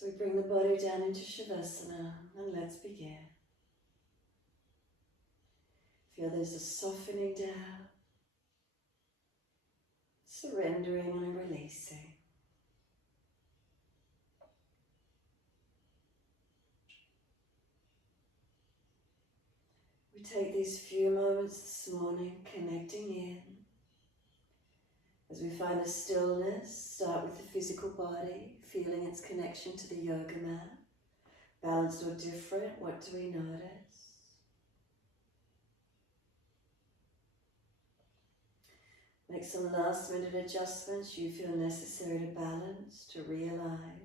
So we bring the body down into Shavasana and let's begin. Feel there's a softening down, surrendering and releasing. We take these few moments this morning connecting in. As we find a stillness, start with the physical body, feeling its connection to the yoga mat. Balanced or different, what do we notice? Make some last minute adjustments you feel necessary to balance, to realign.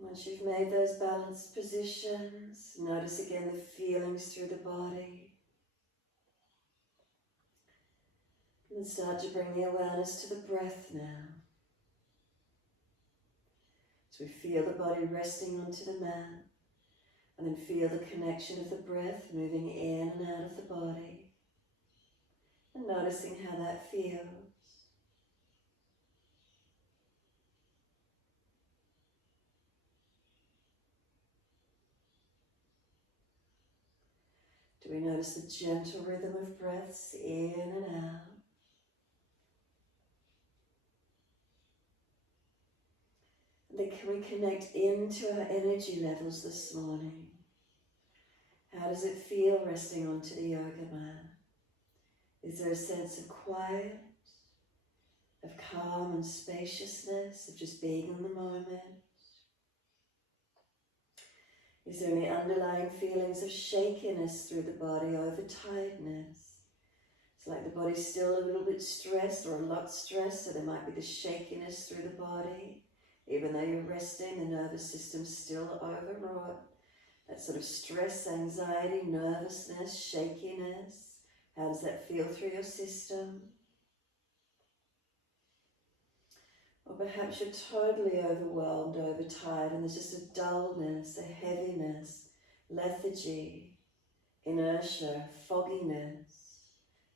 Once you've made those balanced positions, notice again the feelings through the body. And start to bring the awareness to the breath now. So we feel the body resting onto the mat, and then feel the connection of the breath moving in and out of the body, and noticing how that feels. Do we notice the gentle rhythm of breaths in and out? And then can we connect into our energy levels this morning? How does it feel resting onto the yoga mat? Is there a sense of quiet, of calm and spaciousness, of just being in the moment? Is there any underlying feelings of shakiness through the body, over tiredness? It's like the body's still a little bit stressed or a lot stressed, so there might be the shakiness through the body. Even though you're resting, the nervous system's still overwrought. That sort of stress, anxiety, nervousness, shakiness. How does that feel through your system? Or perhaps you're totally overwhelmed, overtired, and there's just a dullness, a heaviness, lethargy, inertia, fogginess.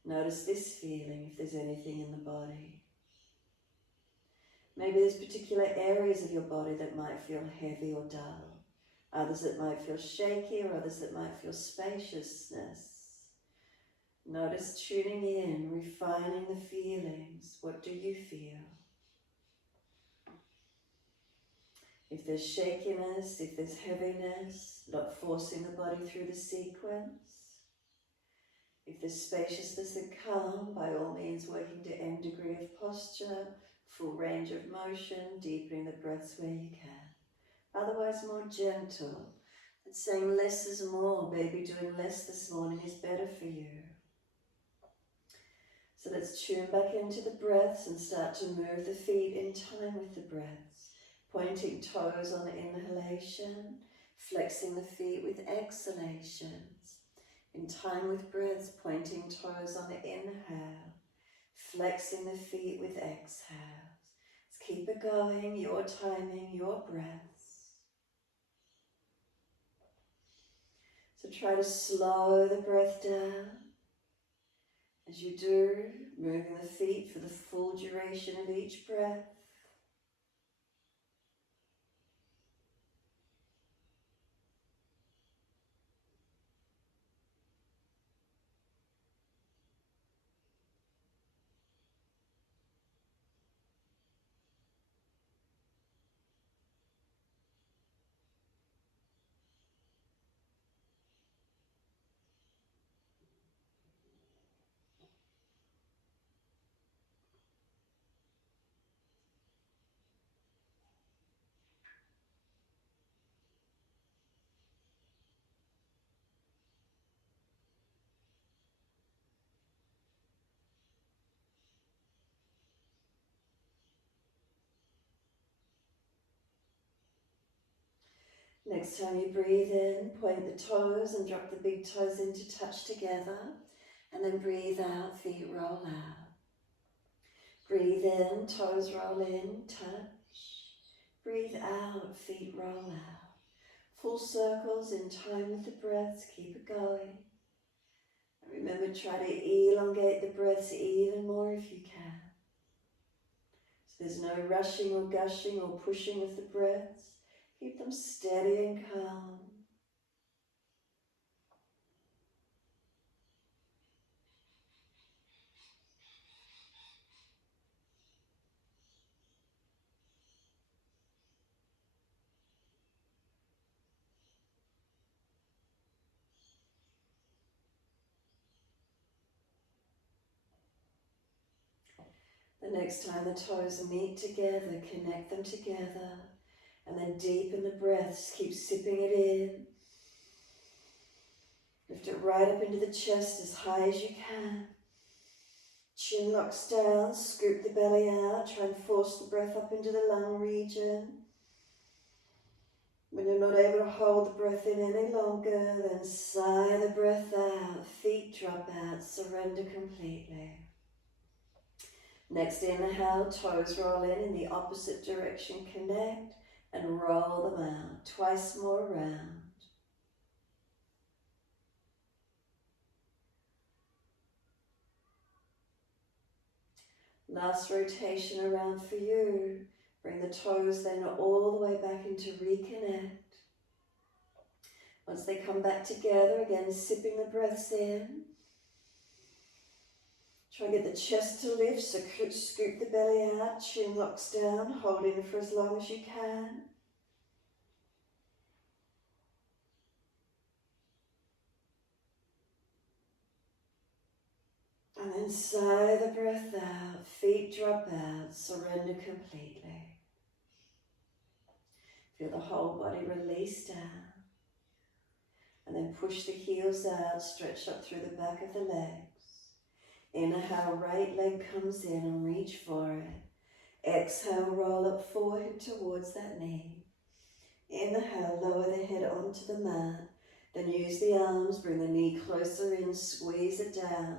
Notice this feeling if there's anything in the body. Maybe there's particular areas of your body that might feel heavy or dull. Others that might feel shaky, or others that might feel spaciousness. Notice tuning in, refining the feelings. What do you feel? If there's shakiness, if there's heaviness, not forcing the body through the sequence. If there's spaciousness and calm, by all means working to end degree of posture, full range of motion, deepening the breaths where you can. Otherwise more gentle. And saying less is more, baby, doing less this morning is better for you. So let's tune back into the breaths and start to move the feet in time with the breaths. Pointing toes on the inhalation, flexing the feet with exhalations. In time with breaths, pointing toes on the inhale, flexing the feet with exhales. Let's keep it going, your timing, your breaths. So try to slow the breath down. As you do, moving the feet for the full duration of each breath. Next time you breathe in, point the toes and drop the big toes in to touch together. And then breathe out, feet roll out. Breathe in, toes roll in, touch. Breathe out, feet roll out. Full circles in time with the breaths, keep it going. And remember to try to elongate the breaths even more if you can. So there's no rushing or gushing or pushing of the breaths. Keep them steady and calm. The next time the toes meet together, connect them together, and then deepen the breaths. Keep sipping it in. Lift it right up into the chest as high as you can. Chin locks down, scoop the belly out, try and force the breath up into the lung region. When you're not able to hold the breath in any longer, then sigh the breath out, feet drop out, surrender completely. Next inhale, toes roll in the opposite direction, connect and roll them out, twice more round. Last rotation around for you. Bring the toes then all the way back into reconnect. Once they come back together, again sipping the breaths in. Try to get the chest to lift, so scoop the belly out, chin locks down, holding for as long as you can. And then sigh the breath out, feet drop out, surrender completely. Feel the whole body release down. And then push the heels out, stretch up through the back of the legs. Inhale, right leg comes in and reach for it. Exhale, roll up forehead towards that knee. Inhale, lower the head onto the mat. Then use the arms, bring the knee closer in, squeeze it down.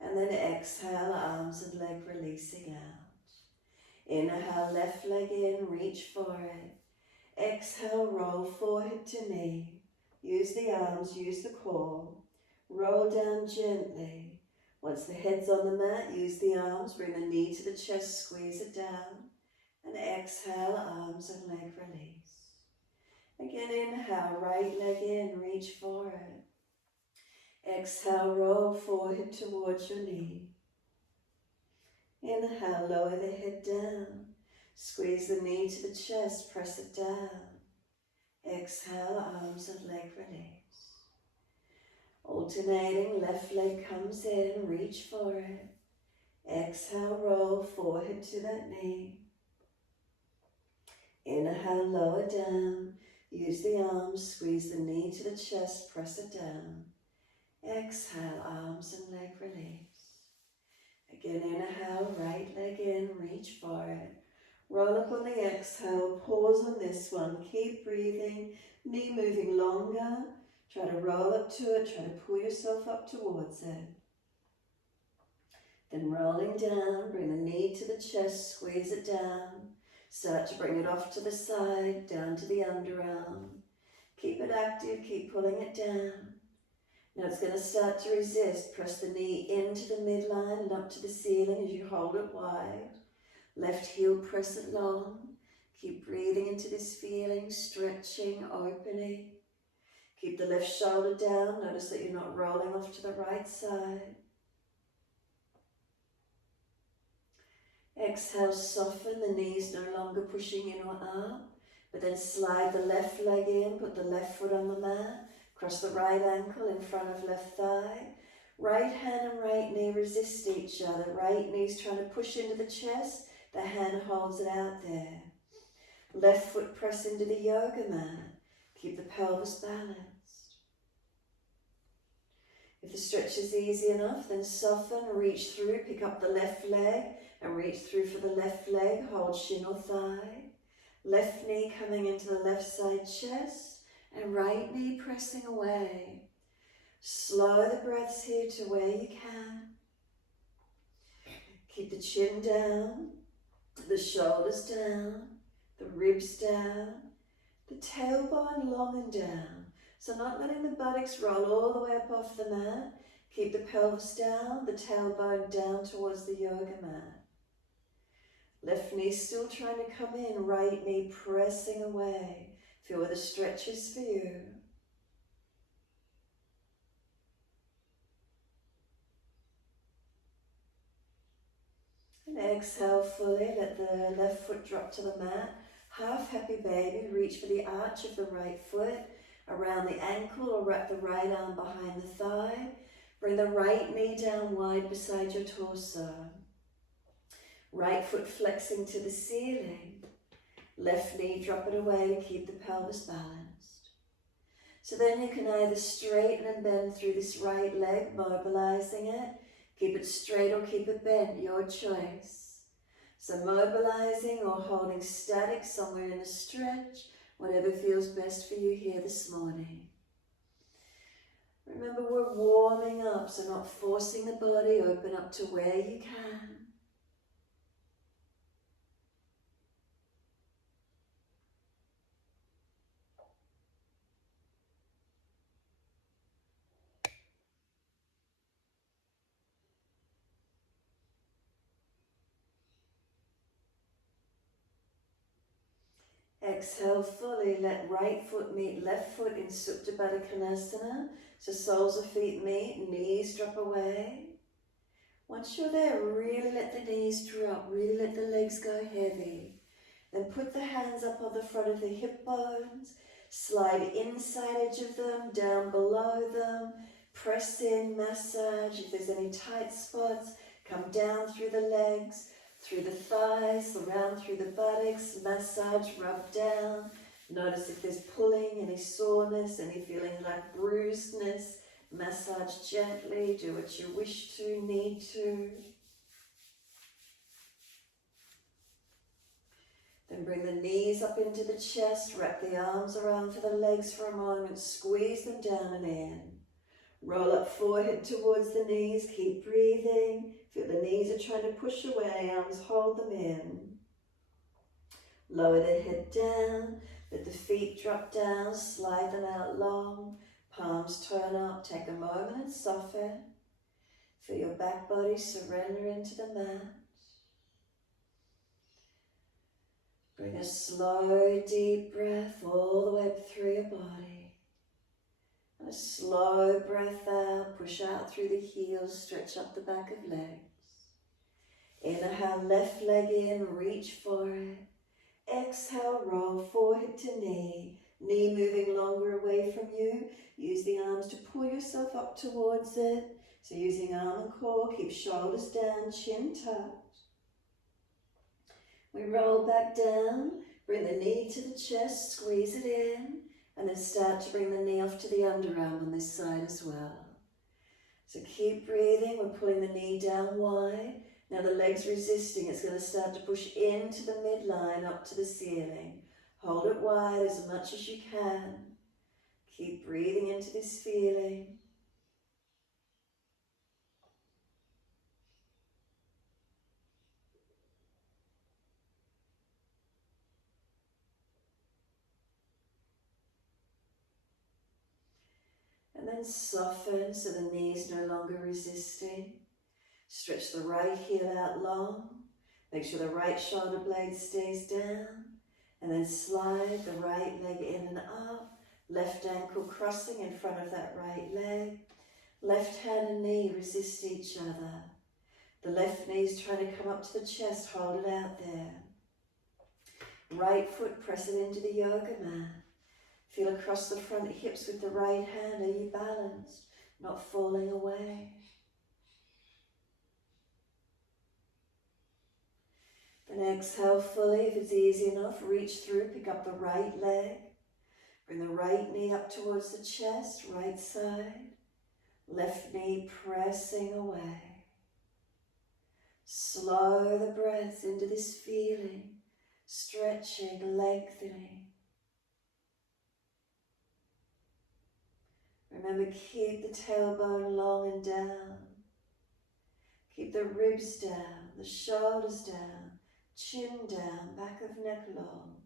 And then exhale, arms and leg releasing out. Inhale, left leg in, reach for it. Exhale, roll forehead to knee. Use the arms, use the core. Roll down gently. Once the head's on the mat, use the arms, bring the knee to the chest, squeeze it down. And exhale, arms and leg release. Again, inhale, right leg in, reach for it. Exhale, roll forehead towards your knee. Inhale, lower the head down. Squeeze the knee to the chest, press it down. Exhale, arms and leg release. Alternating, left leg comes in, reach for it. Exhale, roll forehead to that knee. Inhale, lower down. Use the arms, squeeze the knee to the chest, press it down. Exhale, arms and leg release. Again, inhale, right leg in, reach for it. Roll up on the exhale, pause on this one, keep breathing, knee moving longer. Try to roll up to it, try to pull yourself up towards it. Then rolling down, bring the knee to the chest, squeeze it down. Start to bring it off to the side, down to the underarm. Keep it active, keep pulling it down. Now it's going to start to resist. Press the knee into the midline and up to the ceiling as you hold it wide. Left heel, press it long. Keep breathing into this feeling, stretching, opening. Keep the left shoulder down. Notice that you're not rolling off to the right side. Exhale, soften, the knees no longer pushing in or up, but then slide the left leg in, put the left foot on the mat, cross the right ankle in front of left thigh. Right hand and right knee resist each other. Right knee's trying to push into the chest, the hand holds it out there. Left foot press into the yoga mat. Keep the pelvis balanced. If the stretch is easy enough, then soften, reach through, pick up the left leg and reach through for the left leg, hold shin or thigh. Left knee coming into the left side chest and right knee pressing away. Slow the breaths here to where you can. Keep the chin down, the shoulders down, the ribs down, the tailbone long and down. So not letting the buttocks roll all the way up off the mat. Keep the pelvis down, the tailbone down towards the yoga mat. Left knee still trying to come in, right knee pressing away. Feel where the stretch is for you. And exhale fully, let the left foot drop to the mat. Half happy baby, reach for the arch of the right foot, around the ankle or wrap the right arm behind the thigh. Bring the right knee down wide beside your torso. Right foot flexing to the ceiling. Left knee drop it away to keep the pelvis balanced. So then you can either straighten and bend through this right leg, mobilizing it. Keep it straight or keep it bent, your choice. So mobilizing or holding static somewhere in the stretch, whatever feels best for you here this morning. Remember, we're warming up, so not forcing the body, open up to where you can. Exhale fully, let right foot meet left foot in Supta Baddha Konasana. So soles of feet meet, knees drop away. Once you're there, really let the knees drop, really let the legs go heavy. Then put the hands up on the front of the hip bones, slide inside edge of them, down below them, press in, massage. If there's any tight spots, come down through the legs, through the thighs, around through the buttocks, massage, rub down. Notice if there's pulling, any soreness, any feeling like bruisedness. Massage gently, do what you wish to, need to. Then bring the knees up into the chest, wrap the arms around for the legs for a moment, squeeze them down and in. Roll up forehead towards the knees, keep breathing. Feel the knees are trying to push away, arms hold them in. Lower the head down, let the feet drop down, slide them out long, palms turn up, take a moment and soften. Feel your back body surrender into the mat. Bring a slow, deep breath all the way up through your body. And a slow breath out, push out through the heels, stretch up the back of legs. Inhale, left leg in, reach for it. Exhale, roll forehead to knee, knee moving longer away from you. Use the arms to pull yourself up towards it. So using arm and core, keep shoulders down, chin tucked. We roll back down, bring the knee to the chest, squeeze it in, and then start to bring the knee off to the underarm on this side as well. So keep breathing, we're pulling the knee down wide. Now the leg's resisting, it's going to start to push into the midline, up to the ceiling. Hold it wide as much as you can. Keep breathing into this feeling. And then soften so the knee is no longer resisting. Stretch the right heel out long. Make sure the right shoulder blade stays down. And then slide the right leg in and up. Left ankle crossing in front of that right leg. Left hand and knee resist each other. The left knee is trying to come up to the chest, hold it out there. Right foot, press it into the yoga mat. Feel across the front hips with the right hand. Are you balanced? Not falling away. Then exhale fully. If it's easy enough, reach through, pick up the right leg. Bring the right knee up towards the chest, right side. Left knee pressing away. Slow the breath into this feeling, stretching, lengthening. Remember, keep the tailbone long and down. Keep the ribs down, the shoulders down, chin down, back of neck long.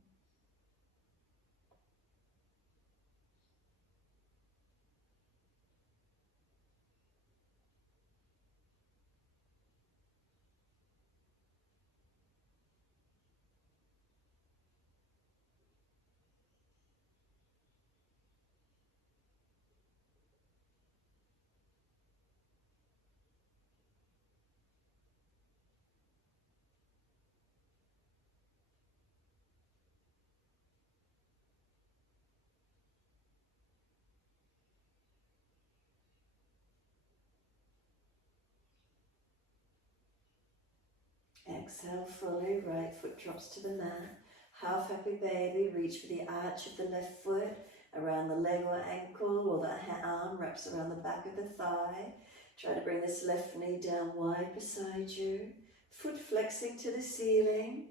Exhale fully, right foot drops to the mat. Half happy baby, reach for the arch of the left foot, around the leg or ankle, or the arm wraps around the back of the thigh. Try to bring this left knee down wide beside you. Foot flexing to the ceiling.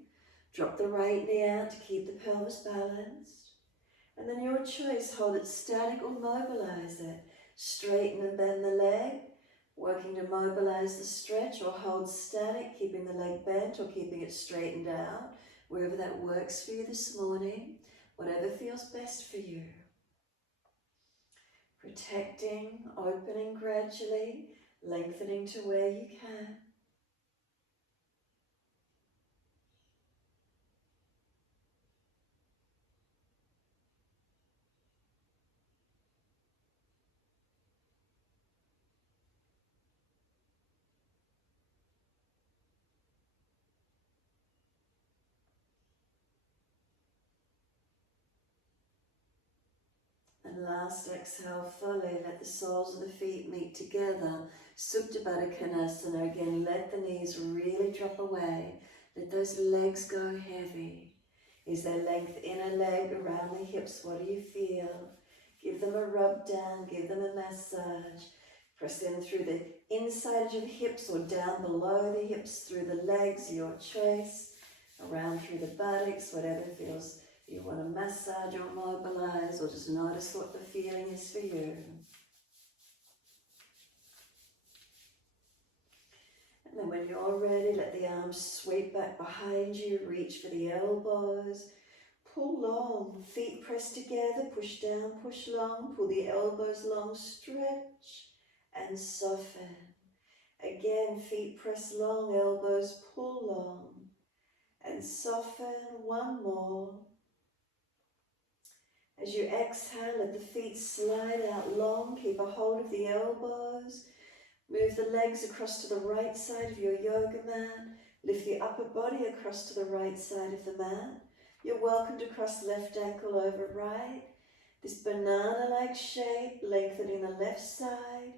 Drop the right knee out to keep the pelvis balanced. And then your choice, hold it static or mobilize it. Straighten and bend the leg, working to mobilize the stretch, or hold static, keeping the leg bent or keeping it straightened out, wherever that works for you this morning, whatever feels best for you. Protecting, opening gradually, lengthening to where you can. And last exhale fully, let the soles of the feet meet together. Supta Baddha Konasana. Again, let the knees really drop away. Let those legs go heavy. Is there length in a leg around the hips? What do you feel? Give them a rub down, give them a massage. Press in through the inside of the hips or down below the hips, through the legs, your choice. Around through the buttocks, whatever feels. You want to massage or mobilize, or just notice what the feeling is for you. And then when you're ready, let the arms sweep back behind you, reach for the elbows, pull long, feet press together, push down, push long, pull the elbows long, stretch and soften. Again, feet press long, elbows pull long and soften. One more. As you exhale, let the feet slide out long, keep a hold of the elbows. Move the legs across to the right side of your yoga mat. Lift the upper body across to the right side of the mat. You're welcome to cross left ankle over right. This banana-like shape, lengthening the left side.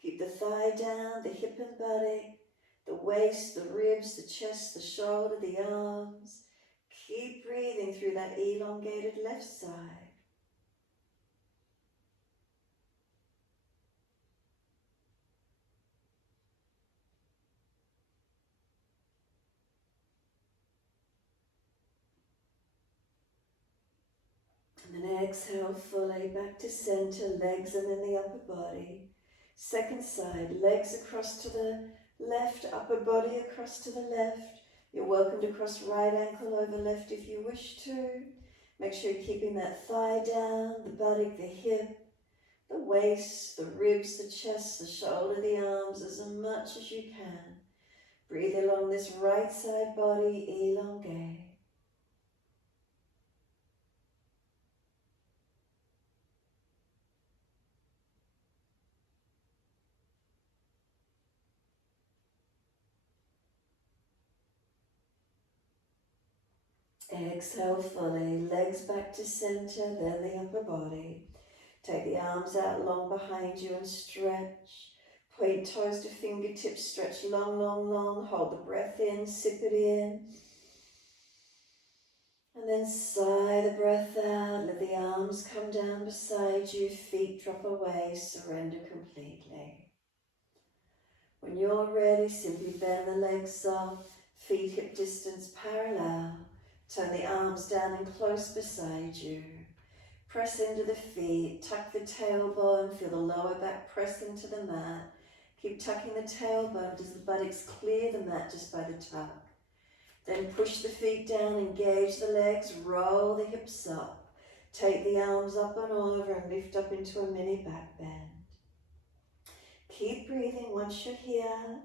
Keep the thigh down, the hip and buttock, the waist, the ribs, the chest, the shoulder, the arms. Keep breathing through that elongated left side. And then exhale fully back to center, legs and then the upper body. Second side, legs across to the left, upper body across to the left. You're welcome to cross right ankle over left if you wish to. Make sure you're keeping that thigh down, the buttock, the hip, the waist, the ribs, the chest, the shoulder, the arms, as much as you can. Breathe along this right side body, elongate. Exhale fully, legs back to center, then the upper body. Take the arms out long behind you and stretch. Point toes to fingertips, stretch long, long, long. Hold the breath in, sip it in. And then sigh the breath out. Let the arms come down beside you, feet drop away, surrender completely. When you're ready, simply bend the legs soft, feet hip distance parallel. Turn the arms down and close beside you. Press into the feet, tuck the tailbone, feel the lower back press into the mat. Keep tucking the tailbone as the buttocks clear the mat just by the tuck. Then push the feet down, engage the legs, roll the hips up. Take the arms up and over and lift up into a mini back bend. Keep breathing once you're here.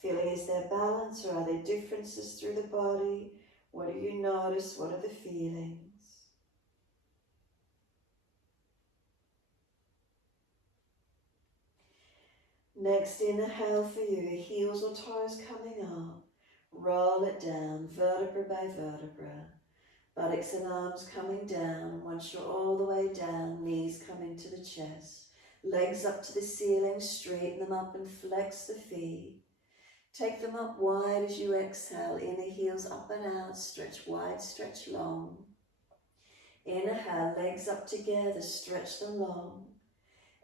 Feeling, is there balance or are there differences through the body? What do you notice? What are the feelings? Next, inhale for you, heels or toes coming up. Roll it down, vertebra by vertebra. Buttocks and arms coming down. Once you're all the way down, knees coming to the chest. Legs up to the ceiling, straighten them up and flex the feet. Take them up wide as you exhale. Inner heels up and out, stretch wide, stretch long. Inhale, legs up together, stretch them long.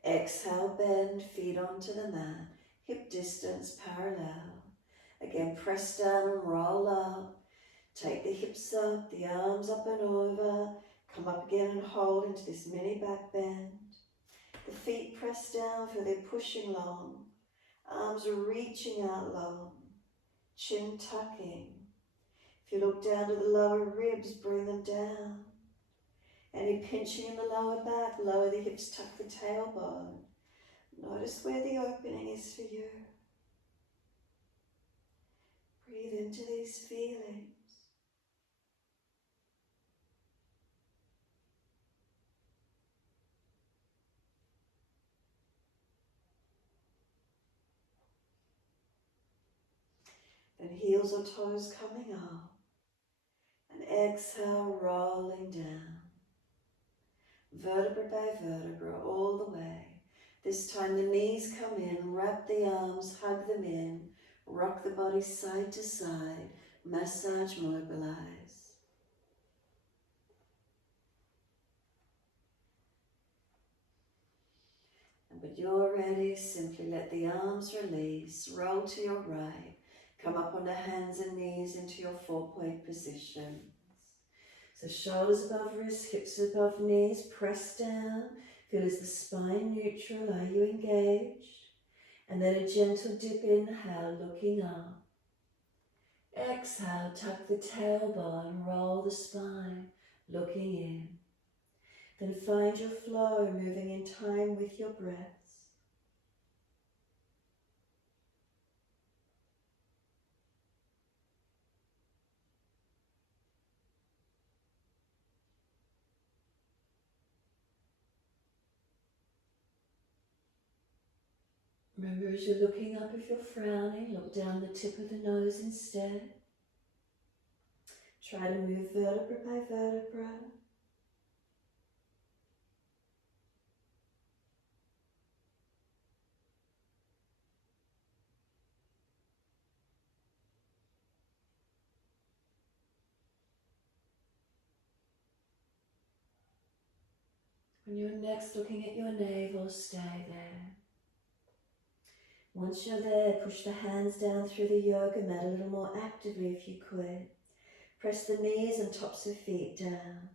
Exhale, bend, feet onto the mat, hip distance parallel. Again, press down and roll up. Take the hips up, the arms up and over. Come up again and hold into this mini back bend. The feet press down, feel they're pushing long. Arms are reaching out long. Chin tucking. If you look down to the lower ribs, bring them down. Any pinching in the lower back, lower the hips, tuck the tailbone. Notice where the opening is for you. Breathe into these feelings. Then heels or toes coming up. And exhale, rolling down. Vertebra by vertebra, all the way. This time the knees come in, wrap the arms, hug them in, rock the body side to side, massage, mobilize. And when you're ready, simply let the arms release, roll to your right, come up on the hands and knees into your 4-point position. So shoulders above wrists, hips above knees, press down. Feel is the spine neutral, are you engaged? And then a gentle dip, inhale, looking up. Exhale, tuck the tailbone, roll the spine, looking in. Then find your flow, moving in time with your breaths. Remember, as you're looking up, if you're frowning, look down the tip of the nose instead. Try to move vertebra by vertebra. When you're next looking at your navel, stay there. Once you're there, push the hands down through the yoga mat a little more actively if you could. Press the knees and tops of feet down.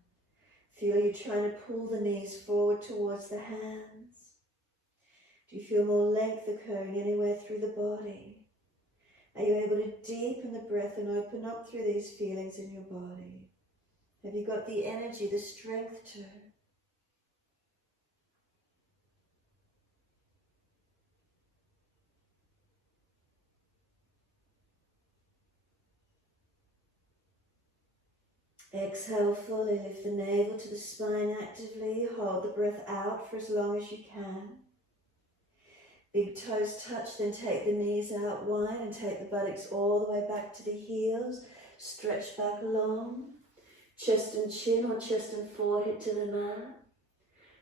Feel you trying to pull the knees forward towards the hands. Do you feel more length occurring anywhere through the body? Are you able to deepen the breath and open up through these feelings in your body? Have you got the energy, the strength to? Exhale fully, lift the navel to the spine actively, hold the breath out for as long as you can. Big toes touch, then take the knees out wide and take the buttocks all the way back to the heels. Stretch back long, chest and chin or chest and forehead to the mat.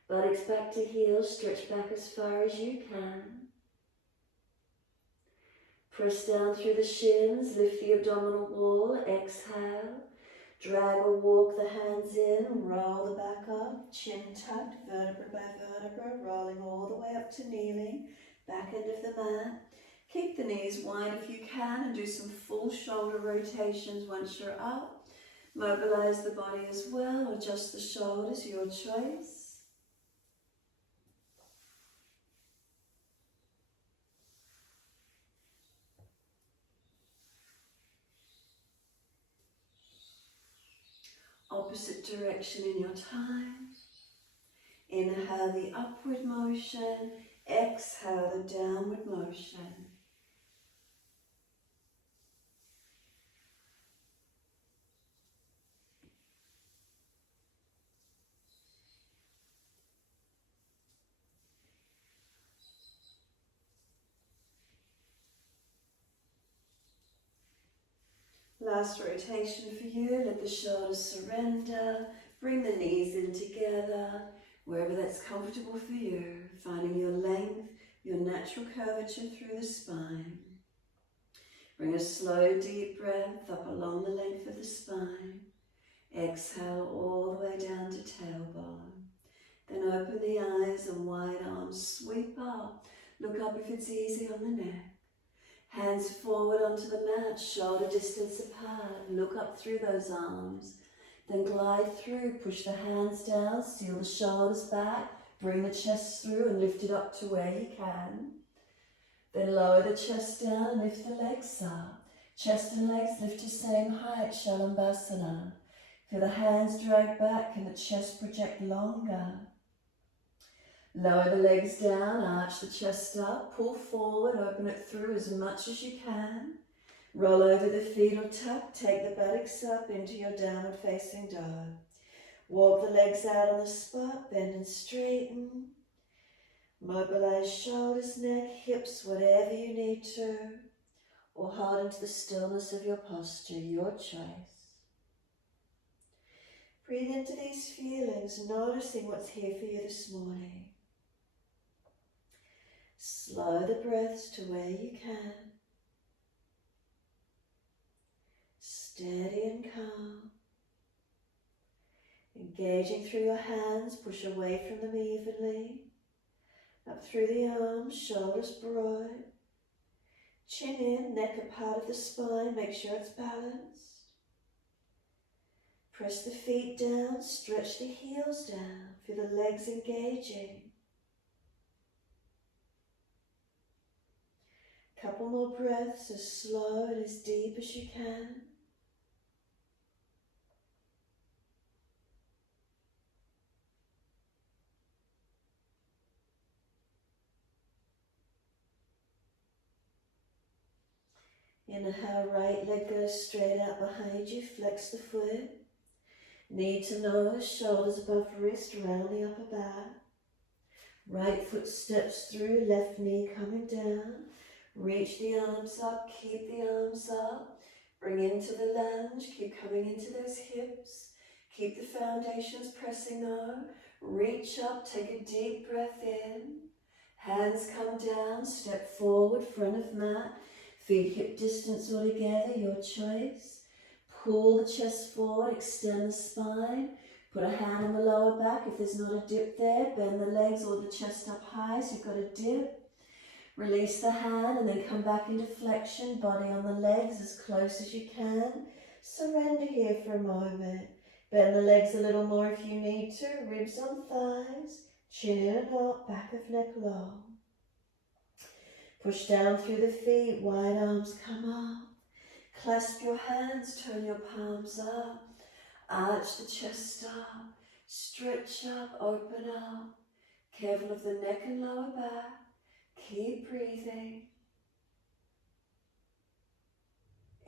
Buttocks back to heels, stretch back as far as you can. Press down through the shins, lift the abdominal wall, exhale. Drag or walk the hands in, roll the back up, chin tucked, vertebra by vertebra, rolling all the way up to kneeling, back end of the mat. Keep the knees wide if you can and do some full shoulder rotations once you're up. Mobilize the body as well, adjust the shoulders, your choice. Opposite direction in your time. Inhale the upward motion, exhale the downward motion. Last rotation for you, let the shoulders surrender, bring the knees in together, wherever that's comfortable for you, finding your length, your natural curvature through the spine. Bring a slow, deep breath up along the length of the spine. Exhale all the way down to tailbone. Then open the eyes and wide arms, sweep up. Look up if it's easy on the neck. Hands forward onto the mat, shoulder distance apart. Look up through those arms. Then glide through, push the hands down, seal the shoulders back, bring the chest through and lift it up to where you can. Then lower the chest down and lift the legs up. Chest and legs lift to same height, Shavasana. Feel the hands drag back and the chest project longer. Lower the legs down, arch the chest up, pull forward, open it through as much as you can. Roll over the feet or tuck, take the buttocks up into your downward facing dog. Walk the legs out on the spot, bend and straighten. Mobilize shoulders, neck, hips, whatever you need to. Or hold into the stillness of your posture, your choice. Breathe into these feelings, noticing what's here for you this morning. Slow the breaths to where you can. Steady and calm. Engaging through your hands, push away from them evenly. Up through the arms, shoulders broad. Chin in, neck a part of the spine, make sure it's balanced. Press the feet down, stretch the heels down, feel the legs engaging. Couple more breaths, as slow and as deep as you can. Inhale, right leg goes straight out behind you, flex the foot. Knee to nose, shoulders above wrist, round the upper back. Right foot steps through, left knee coming down. Reach the arms up, keep the arms up. Bring into the lunge, keep coming into those hips. Keep the foundations pressing on. Reach up, take a deep breath in. Hands come down, step forward, front of mat. Feet hip distance all together, your choice. Pull the chest forward, extend the spine. Put a hand on the lower back. If there's not a dip there, bend the legs or the chest up high so you've got a dip. Release the hand and then come back into flexion, body on the legs as close as you can. Surrender here for a moment. Bend the legs a little more if you need to. Ribs on thighs, chin in and up, back of neck long. Push down through the feet, wide arms come up. Clasp your hands, turn your palms up. Arch the chest up, stretch up, open up. Careful of the neck and lower back. Keep breathing.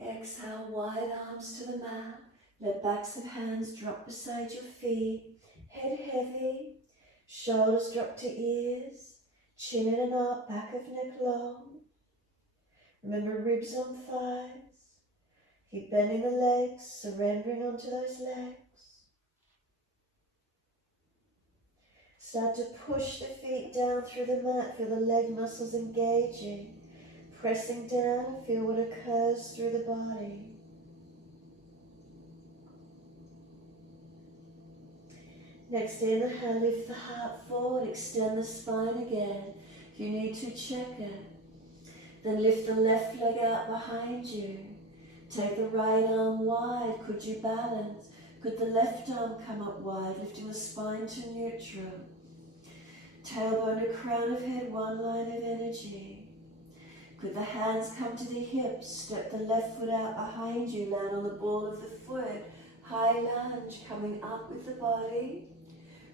Exhale, wide arms to the mat. Let backs of hands drop beside your feet. Head heavy, shoulders drop to ears. Chin in and up, back of neck long. Remember ribs on thighs. Keep bending the legs, surrendering onto those legs. Start to push the feet down through the mat. Feel the leg muscles engaging. Pressing down, feel what occurs through the body. Next inhale, lift the heart forward, extend the spine again. If you need to, check it. Then lift the left leg out behind you. Take the right arm wide. Could you balance? Could the left arm come up wide, lifting the spine to neutral? Tailbone to crown of head, one line of energy. Could the hands come to the hips? Step the left foot out behind you, land on the ball of the foot. High lunge, coming up with the body.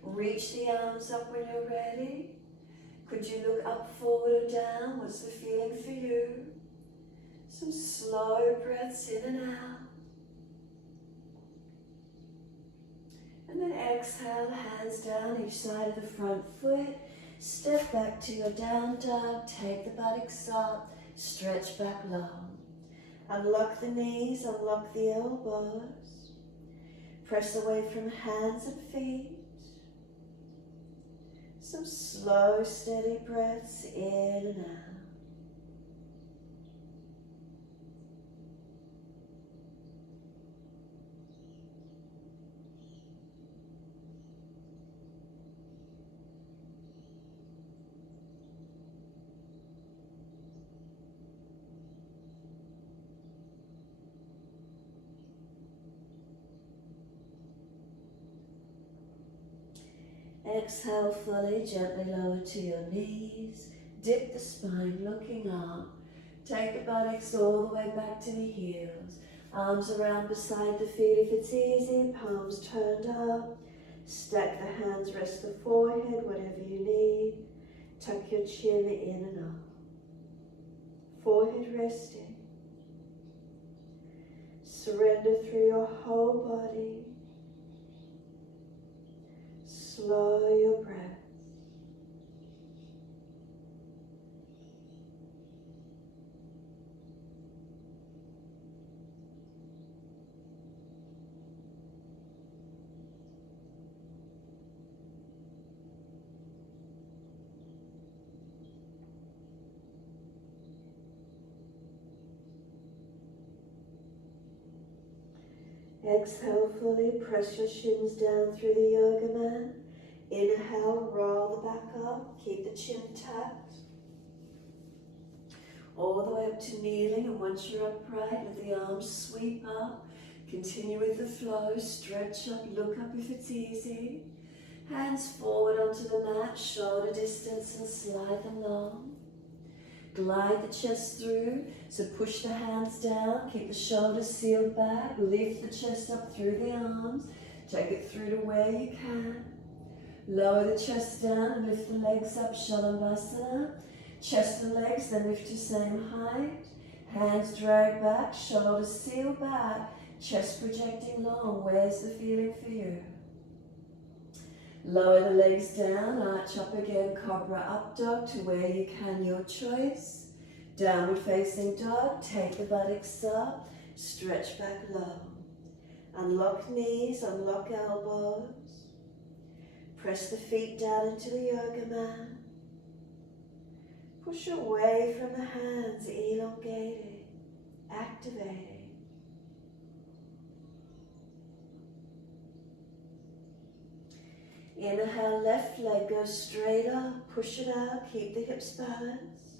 Reach the arms up when you're ready. Could you look up, forward or down? What's the feeling for you? Some slow breaths in and out. And then exhale, hands down each side of the front foot. Step back to your down dog. Take the buttocks up. Stretch back long. Unlock the knees, unlock the elbows. Press away from hands and feet. Some slow, steady breaths in and out. Exhale fully, gently lower to your knees. Dip the spine, looking up. Take the buttocks all the way back to the heels. Arms around beside the feet if it's easy, palms turned up. Stack the hands, rest the forehead, whatever you need. Tuck your chin in and up. Forehead resting. Surrender through your whole body. Slow your breath. Exhale fully, press your shins down through the yoga mat. Inhale, roll the back up, keep the chin tucked. All the way up to kneeling, and once you're upright, let the arms sweep up. Continue with the flow, stretch up, look up if it's easy. Hands forward onto the mat, shoulder distance, and slide them long. Glide the chest through, so push the hands down, keep the shoulders sealed back, lift the chest up through the arms, take it through to where you can. Lower the chest down and lift the legs up, Shavasana. Chest and legs then lift to same height. Hands drag back, shoulders seal back, chest projecting long. Where's the feeling for you? Lower the legs down, arch up again, cobra up dog to where you can, your choice. Downward facing dog, take the buttocks up, stretch back low. Unlock knees, unlock elbows. Press the feet down into the yoga mat. Push away from the hands, elongating, activating. Inhale, left leg goes straight up, push it out, keep the hips balanced.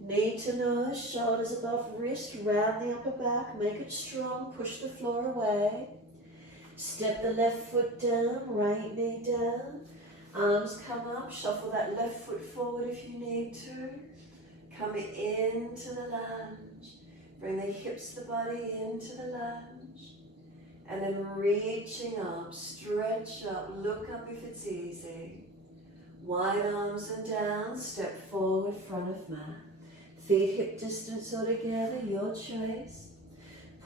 Knee to nose, shoulders above wrist, round the upper back, make it strong, push the floor away. Step the left foot down, right knee down. Arms come up, shuffle that left foot forward if you need to. Come into the lunge. Bring the hips, the body into the lunge. And then reaching up, stretch up, look up if it's easy. Wide arms and down, step forward, front of mat. Feet hip distance or together, your choice.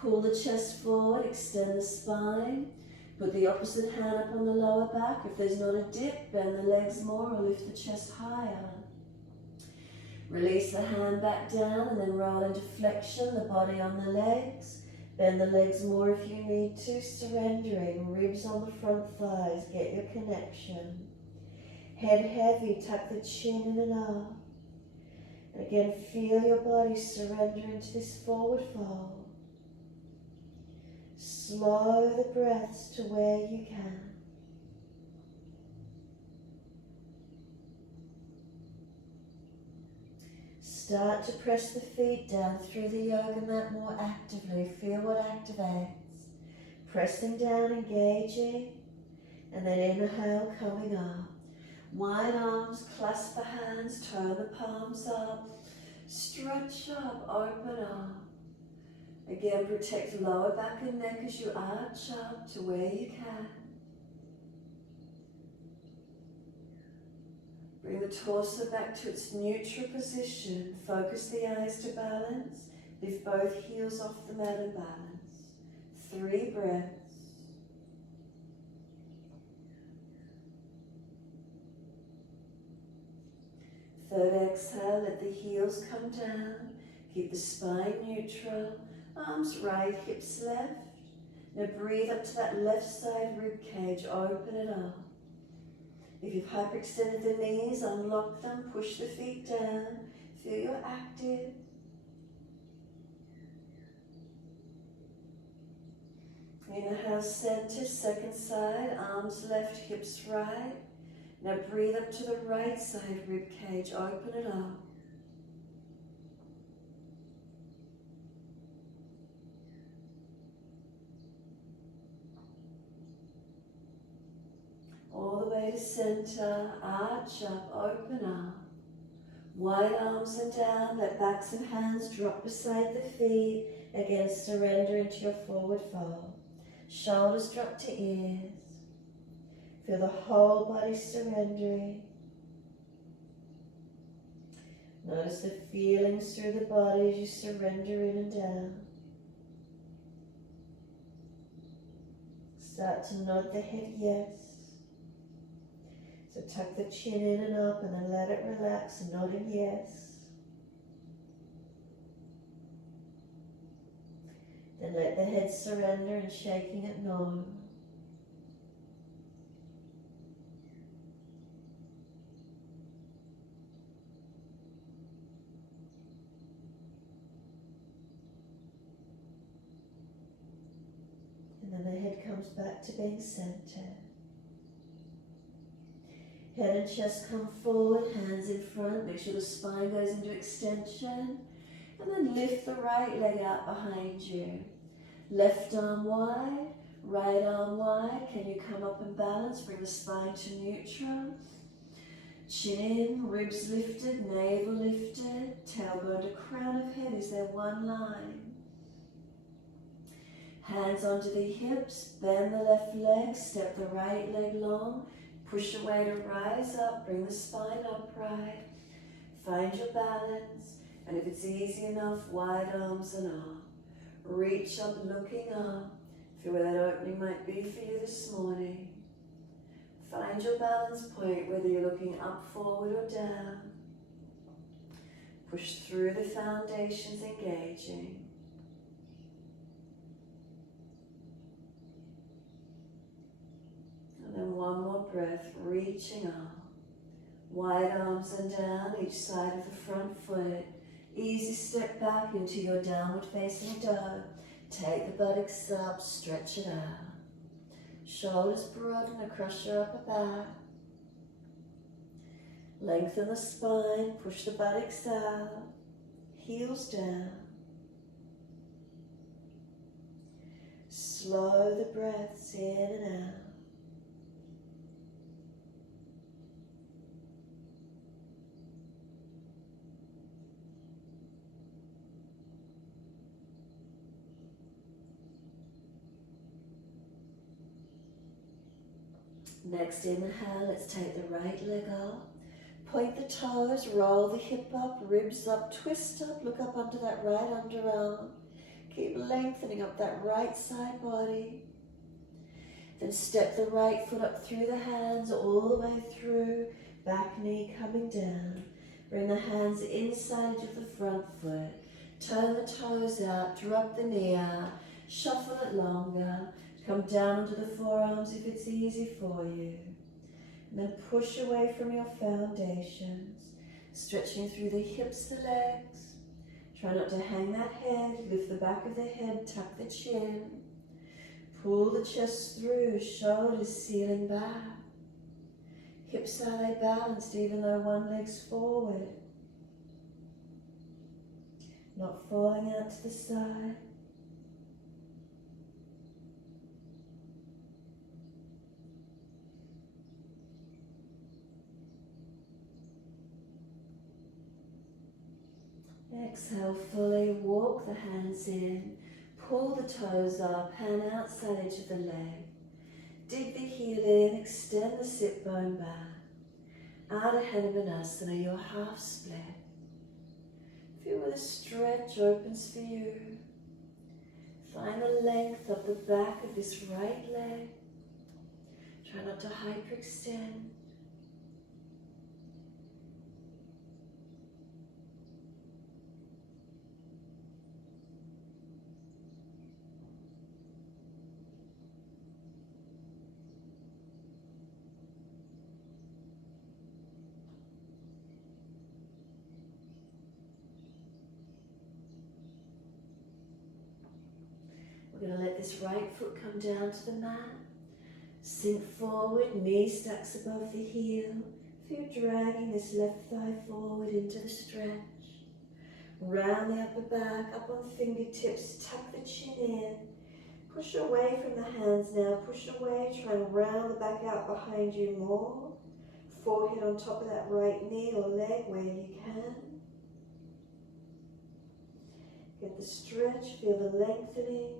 Pull the chest forward, extend the spine. Put the opposite hand up on the lower back. If there's not a dip, bend the legs more or lift the chest higher. Release the hand back down and then roll into flexion, the body on the legs. Bend the legs more if you need to, surrendering, ribs on the front thighs, get your connection. Head heavy, tuck the chin in and up. And again, feel your body surrender into this forward fold. Slow the breaths to where you can. Start to press the feet down through the yoga mat more actively. Feel what activates. Pressing down, engaging, and then inhale, coming up. Wide arms, clasp the hands, turn the palms up, stretch up, open up. Again, protect lower back and neck as you arch up to where you can. Bring the torso back to its neutral position. Focus the eyes to balance. Lift both heels off the mat and balance. 3 breaths. Third exhale, let the heels come down. Keep the spine neutral. Arms right, hips left. Now breathe up to that left side rib cage. Open it up. If you've hyperextended the knees, unlock them, push the feet down, feel you're active. Inhale, center, second side, arms left, hips right. Now breathe up to the right side rib cage, open it up. All the way to center, arch up, open up. Wide arms are down, let backs and hands drop beside the feet. Again, surrender into your forward fold. Shoulders drop to ears. Feel the whole body surrendering. Notice the feelings through the body as you surrender in and down. Start to nod the head yes. So tuck the chin in and up and then let it relax, nodding yes. Then let the head surrender and shaking it no. And then the head comes back to being centered. Head and chest come forward, hands in front, make sure the spine goes into extension. And then lift the right leg out behind you. Left arm wide, right arm wide. Can you come up and balance? Bring the spine to neutral. Chin in, ribs lifted, navel lifted, tailbone to crown of head. Is there one line? Hands onto the hips, bend the left leg, step the right leg long. Push away to rise up, bring the spine upright. Find your balance, and if it's easy enough, wide arms and up. Reach up, looking up. Feel where that opening might be for you this morning. Find your balance point, whether you're looking up, forward, or down. Push through the foundations, engaging. And then one more breath, reaching up. Wide arms and down, each side of the front foot. Easy step back into your downward facing dog. Take the buttocks up, stretch it out. Shoulders broaden across your upper back. Lengthen the spine, push the buttocks out. Heels down. Slow the breaths in and out. Next inhale, let's take the right leg up. Point the toes, roll the hip up, ribs up, twist up, look up onto that right underarm. Keep lengthening up that right side body. Then step the right foot up through the hands, all the way through, back knee coming down. Bring the hands inside of the front foot. Turn the toes out, drop the knee out, shuffle it longer. Come down to the forearms if it's easy for you. And then push away from your foundations, stretching through the hips, the legs. Try not to hang that head, lift the back of the head, tuck the chin. Pull the chest through, shoulders sealing back. Hips are they balanced even though one leg's forward. Not falling out to the side. Exhale fully, walk the hands in, pull the toes up, hand outside edge of the leg. Dig the heel in, extend the sit bone back. Ardha Hanumanasana, your half split. Feel where the stretch opens for you. Find the length of the back of this right leg. Try not to hyperextend. We're going to let this right foot come down to the mat. Sink forward, knee stacks above the heel. Feel dragging this left thigh forward into the stretch. Round the upper back, up on fingertips, tuck the chin in. Push away from the hands now. Push away. Try and round the back out behind you more. Forehead on top of that right knee or leg where you can. Get the stretch. Feel the lengthening.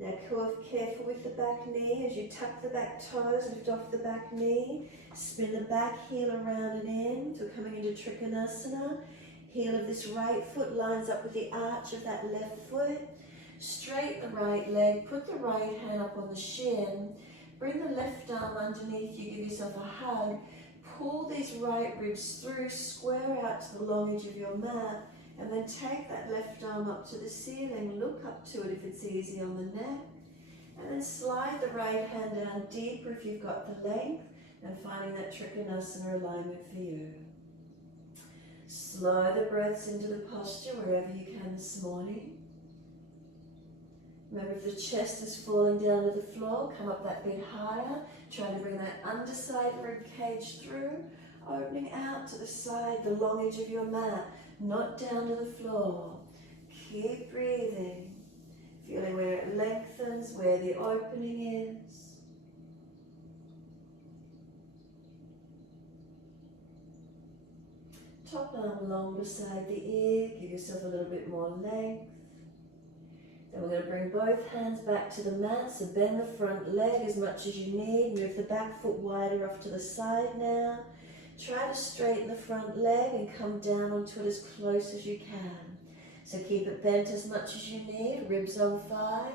Now go careful with the back knee as you tuck the back toes, lift off the back knee, spin the back heel around and in. So coming into Trikonasana. Heel of this right foot lines up with the arch of that left foot. Straighten the right leg, put the right hand up on the shin, bring the left arm underneath you, give yourself a hug, pull these right ribs through, square out to the long edge of your mat, and then take that left arm up to the ceiling, look up to it if it's easy on the neck, and then slide the right hand down deeper if you've got the length, and finding that Trikonasana alignment for you. Slow the breaths into the posture wherever you can this morning. Remember, if the chest is falling down to the floor, come up that bit higher, trying to bring that underside rib cage through, opening out to the side, the long edge of your mat, not down to the floor. Keep breathing, feeling where it lengthens, where the opening is. Top arm long beside the ear, give yourself a little bit more length. Then we're going to bring both hands back to the mat, so bend the front leg as much as you need. Move the back foot wider off to the side now. Try to straighten the front leg and come down onto it as close as you can. So keep it bent as much as you need, ribs on thigh.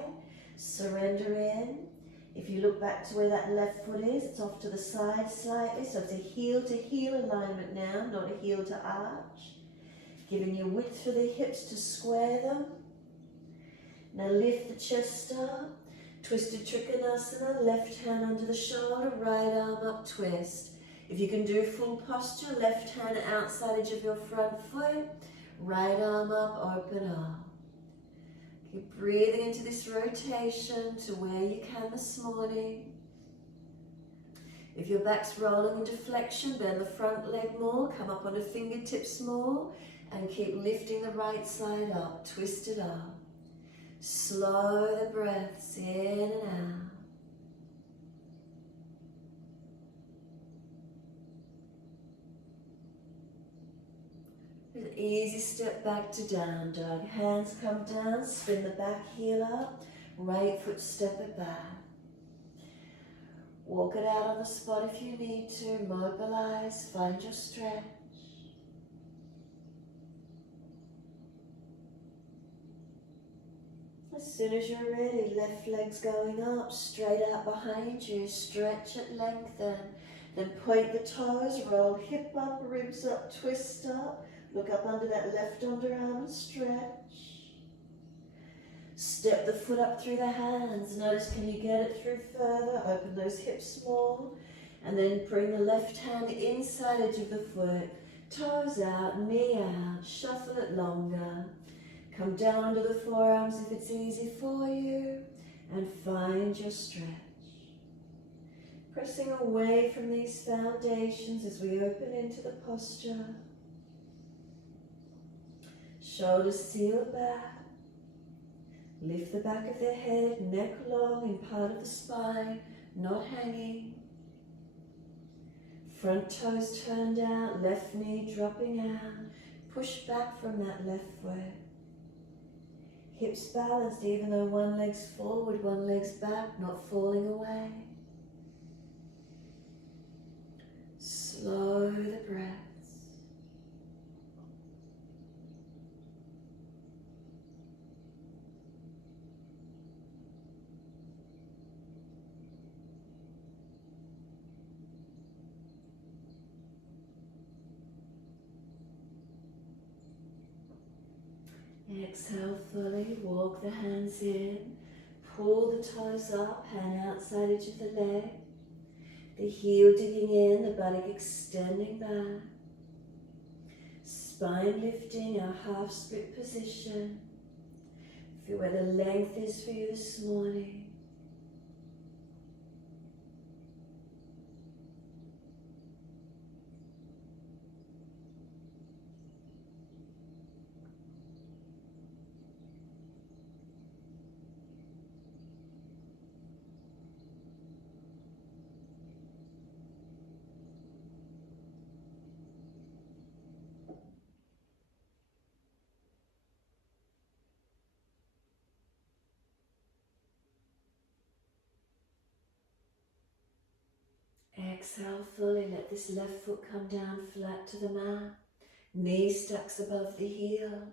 Surrender in. If you look back to where that left foot is, it's off to the side slightly, so it's a heel to heel alignment now, not a heel to arch. Giving you width for the hips to square them. Now lift the chest up, twisted Trikonasana, left hand under the shoulder, right arm up, twist. If you can do full posture, left hand outside edge of your front foot, right arm up, open up. Keep breathing into this rotation to where you can this morning. If your back's rolling into flexion, bend the front leg more, come up onto fingertips more, and keep lifting the right side up, twist it up. Slow the breaths in and out. An easy step back to down dog. Hands come down, spin the back heel up, right foot step it back. Walk it out on the spot if you need to, mobilize, find your stretch. As soon as you're ready, left leg's going up, straight out behind you, stretch it, lengthen. Then point the toes, roll hip up, ribs up, twist up. Look up under that left underarm and stretch. Step the foot up through the hands. Notice, can you get it through further? Open those hips more. And then bring the left hand inside edge of the foot. Toes out, knee out. Shuffle it longer. Come down under the forearms if it's easy for you. And find your stretch. Pressing away from these foundations as we open into the posture. Shoulders seal back. Lift the back of the head, neck long in part of the spine, not hanging. Front toes turned out, left knee dropping out. Push back from that left foot. Hips balanced even though one leg's forward, one leg's back, not falling away. Slow the breath. Exhale fully, walk the hands in, pull the toes up, hand outside edge of the leg, the heel digging in, the buttock extending back, spine lifting, our half split position. Feel where the length is for you this morning. Exhale fully, let this left foot come down flat to the mat. Knee stacks above the heel.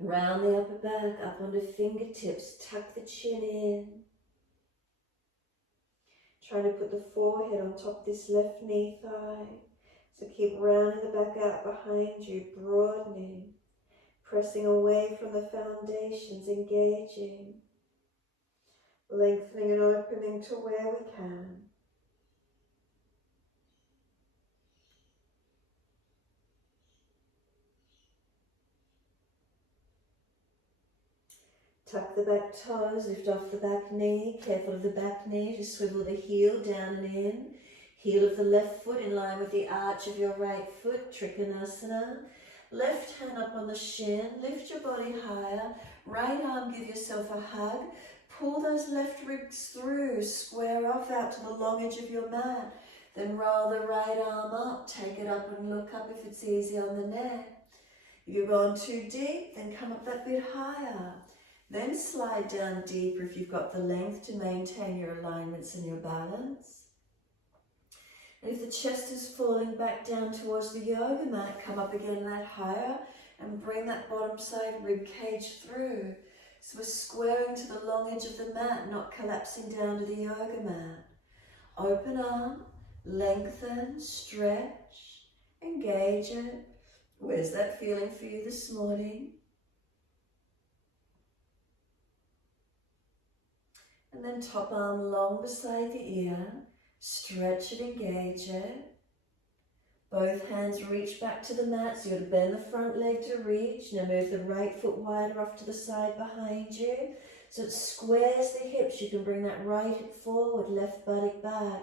Round the upper back, up onto fingertips, tuck the chin in. Try to put the forehead on top of this left knee thigh. So keep rounding the back out behind you, broadening, pressing away from the foundations, engaging, lengthening and opening to where we can. Tuck the back toes, lift off the back knee, careful of the back knee, just swivel the heel down and in. Heel of the left foot in line with the arch of your right foot, Trikonasana. Left hand up on the shin, lift your body higher. Right arm, give yourself a hug. Pull those left ribs through, square off out to the long edge of your mat. Then roll the right arm up, take it up and look up if it's easy on the neck. If you've gone too deep, then come up that bit higher. Then slide down deeper if you've got the length to maintain your alignments and your balance. And if the chest is falling back down towards the yoga mat, come up again that higher and bring that bottom side rib cage through. So we're squaring to the long edge of the mat, not collapsing down to the yoga mat. Open arm, lengthen, stretch, engage it. Where's that feeling for you this morning? And then top arm long beside the ear, stretch it, engage it. Both hands reach back to the mat, so you're going to bend the front leg to reach. Now move the right foot wider off to the side behind you, so it squares the hips. You can bring that right hip forward, left buttock back.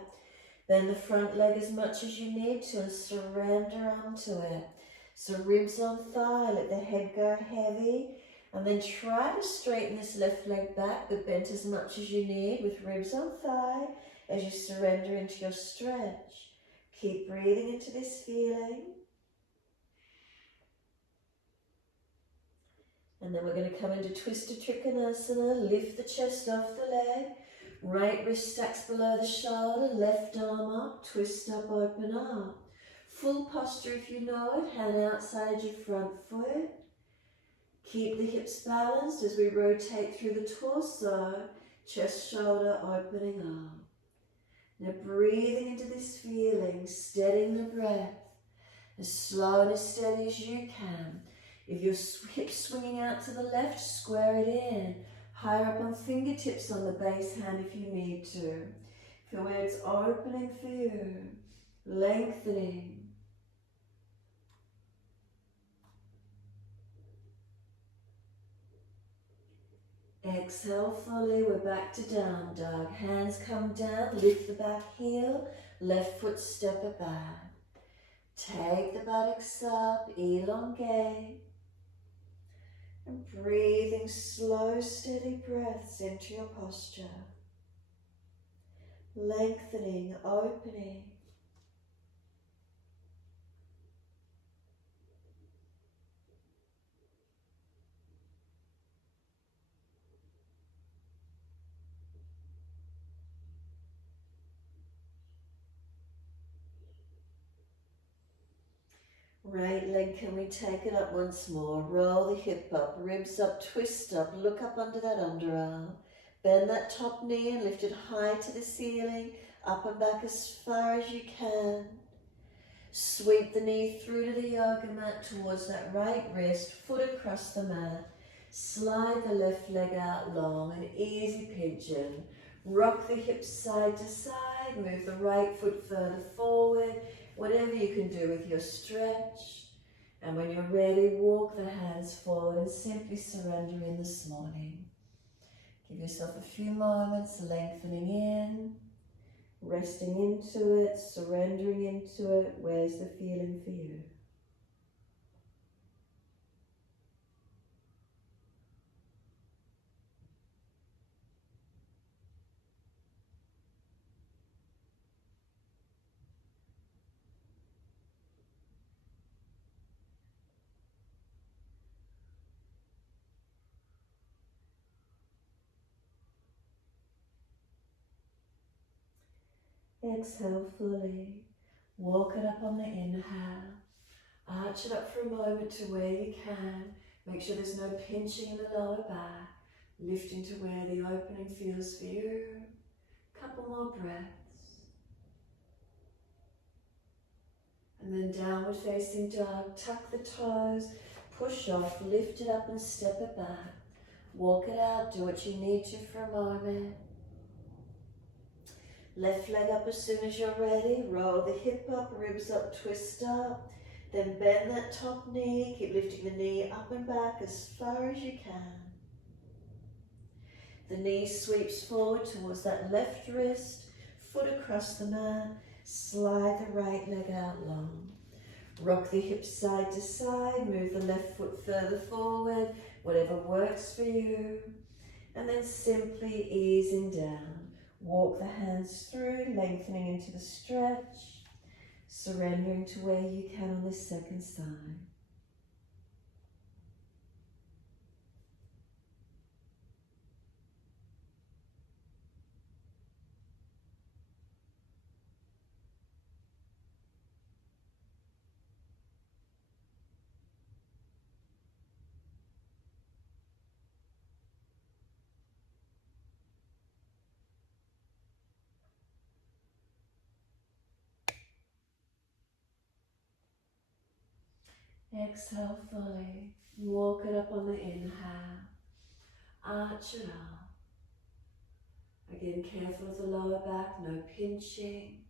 Bend the front leg as much as you need to and surrender onto it. So ribs on thigh, let the head go heavy. And then try to straighten this left leg back, but bent as much as you need with ribs on thigh as you surrender into your stretch. Keep breathing into this feeling. And then we're going to come into Twisted Trikonasana. Lift the chest off the leg. Right wrist stacks below the shoulder. Left arm up. Twist up, open up. Full posture if you know it. Hand outside your front foot. Keep the hips balanced as we rotate through the torso, chest, shoulder, opening up. Now breathing into this feeling, steadying the breath, as slow and as steady as you can. If your hips swinging out to the left, square it in. Higher up on fingertips on the base hand if you need to. Feel where it's opening for you, lengthening. Exhale fully, we're back to down dog. Hands come down, lift the back heel, left foot step it back. Take the buttocks up, elongate. And breathing slow, steady breaths into your posture. Lengthening, opening. Right leg, can we take it up once more? Roll the hip up, ribs up, twist up, look up under that underarm. Bend that top knee and lift it high to the ceiling, up and back as far as you can. Sweep the knee through to the yoga mat towards that right wrist, foot across the mat. Slide the left leg out long, an easy pigeon. Rock the hips side to side, move the right foot further forward. Whatever you can do with your stretch. And when you're ready, walk the hands forward and simply surrender in this morning. Give yourself a few moments, lengthening in, resting into it, surrendering into it. Where's the feeling for you? Exhale fully. Walk it up on the inhale. Arch it up for a moment to where you can. Make sure there's no pinching in the lower back. Lifting to where the opening feels for you. Couple more breaths. And then downward facing dog. Tuck the toes. Push off. Lift it up and step it back. Walk it out. Do what you need to for a moment. Left leg up as soon as you're ready. Roll the hip up, ribs up, twist up. Then bend that top knee. Keep lifting the knee up and back as far as you can. The knee sweeps forward towards that left wrist. Foot across the mat. Slide the right leg out long. Rock the hips side to side. Move the left foot further forward. Whatever works for you. And then simply easing down. Walk the hands through, lengthening into the stretch, surrendering to where you can on this second side. Exhale fully. Walk it up on the inhale. Arch it up. Again, careful of the lower back, no pinching.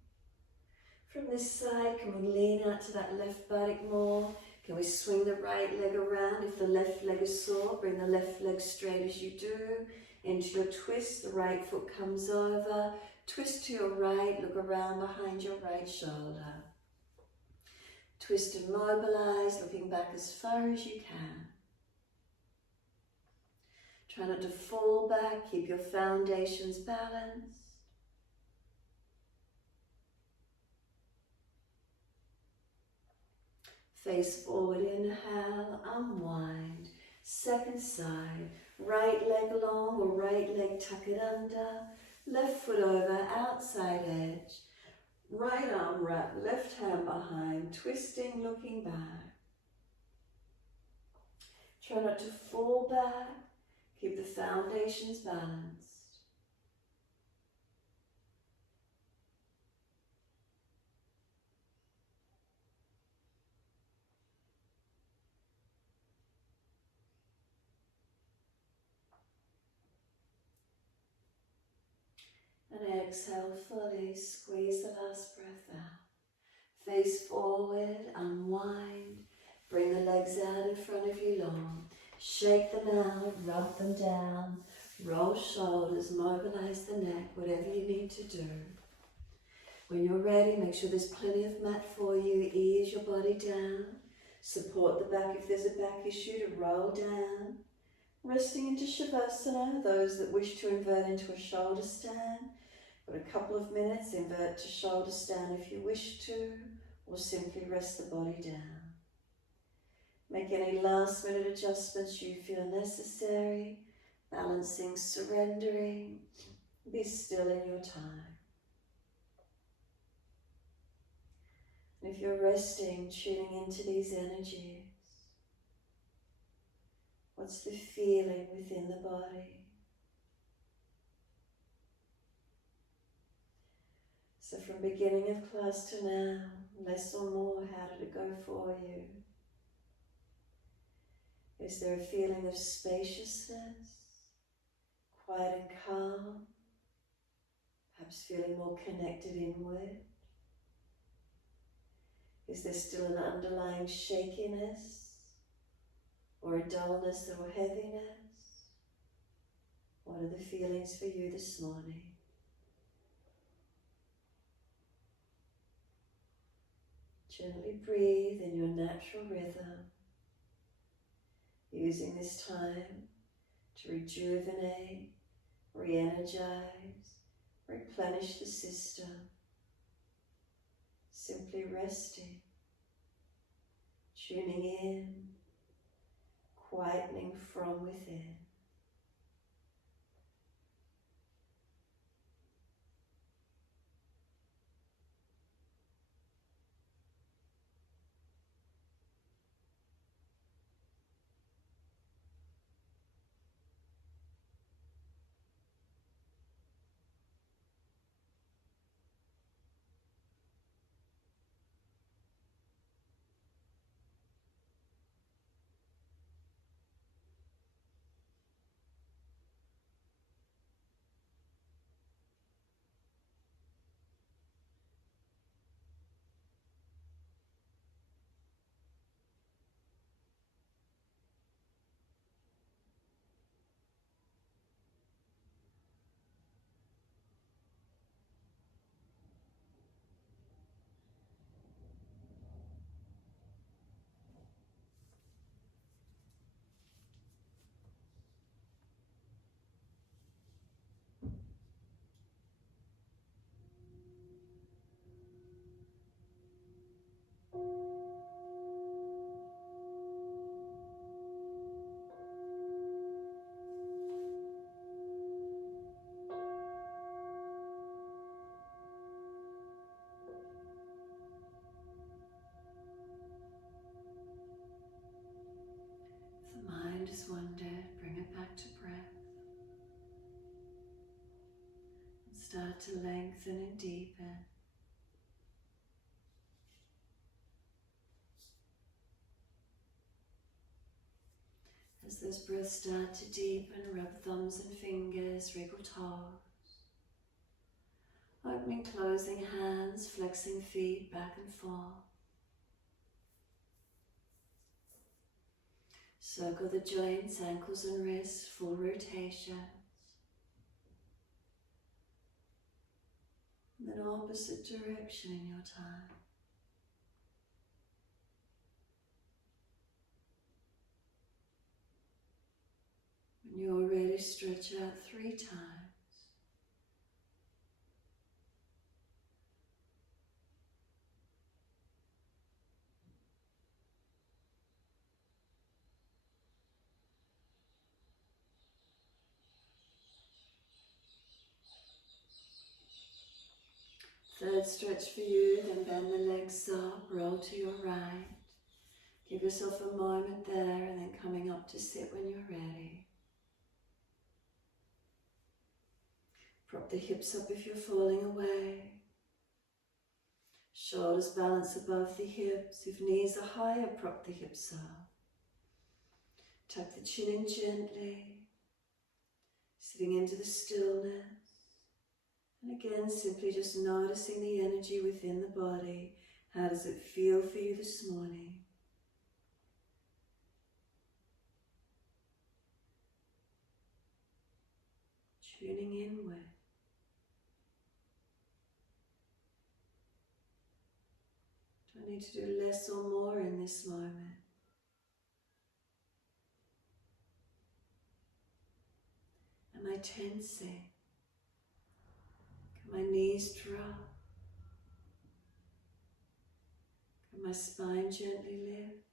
From this side, can we lean out to that left buttock more? Can we swing the right leg around? If the left leg is sore, bring the left leg straight as you do. Into your twist, the right foot comes over. Twist to your right, look around behind your right shoulder. Twist and mobilize, looking back as far as you can. Try not to fall back, keep your foundations balanced. Face forward, inhale, unwind. Second side, right leg long or right leg tuck it under. Left foot over, outside edge. Right arm wrap, left hand behind, twisting, looking back. Try not to fall back, keep the foundations balanced. And exhale fully, squeeze the last breath out. Face forward, unwind, bring the legs out in front of you long. Shake them out, rub them down, roll shoulders, mobilize the neck, whatever you need to do. When you're ready, make sure there's plenty of mat for you. Ease your body down. Support the back if there's a back issue to roll down. Resting into Shavasana, those that wish to invert into a shoulder stand. Got a couple of minutes, invert to shoulder stand if you wish to, or simply rest the body down. Make any last minute adjustments you feel necessary, balancing, surrendering. Be still in your time. And if you're resting, tuning into these energies, what's the feeling within the body? So from beginning of class to now, less or more, how did it go for you? Is there a feeling of spaciousness, quiet and calm, perhaps feeling more connected inward? Is there still an underlying shakiness, or a dullness or heaviness? What are the feelings for you this morning? Gently breathe in your natural rhythm, using this time to rejuvenate, re-energize, replenish the system. Simply resting, tuning in, quietening from within. the mind has wandered, bring it back to breath. And start to lengthen and deepen. As those breaths start to deepen, rub thumbs and fingers, wriggle toes. Opening, closing hands, flexing feet back and forth. Circle the joints, ankles and wrists, full rotations. And then opposite direction in your time. When you're ready, stretch out 3 times. Third stretch for you, then bend the legs up, roll to your right. Give yourself a moment there and then coming up to sit when you're ready. Prop the hips up if you're falling away. Shoulders balance above the hips. If knees are higher, prop the hips up. Tuck the chin in gently, sitting into the stillness. And again, simply just noticing the energy within the body. How does it feel for you this morning? Tuning inward. Do I need to do less or more in this moment? Am I tensing? Can my knees drop? Can my spine gently lift?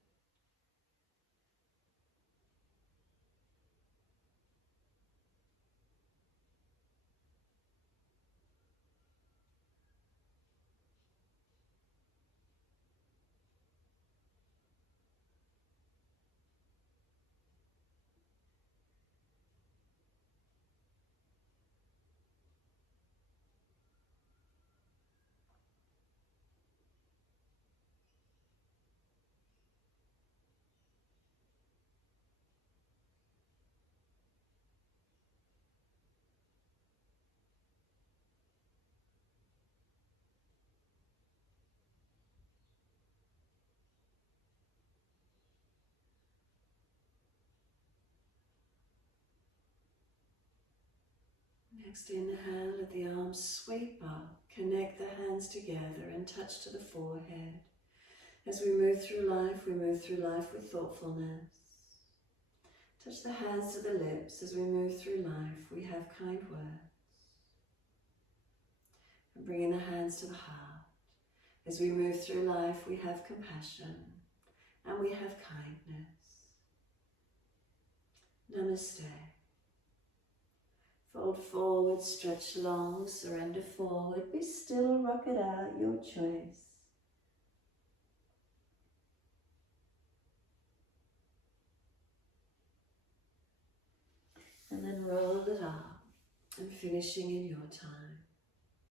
Next inhale, let the arms sweep up, connect the hands together and touch to the forehead. As we move through life with thoughtfulness. Touch the hands to the lips. As we move through life, we have kind words. And bringing the hands to the heart. As we move through life, we have compassion and we have kindness. Namaste. Fold forward, stretch long, surrender forward. Be still, rock it out, your choice. And then roll it up and finishing in your time.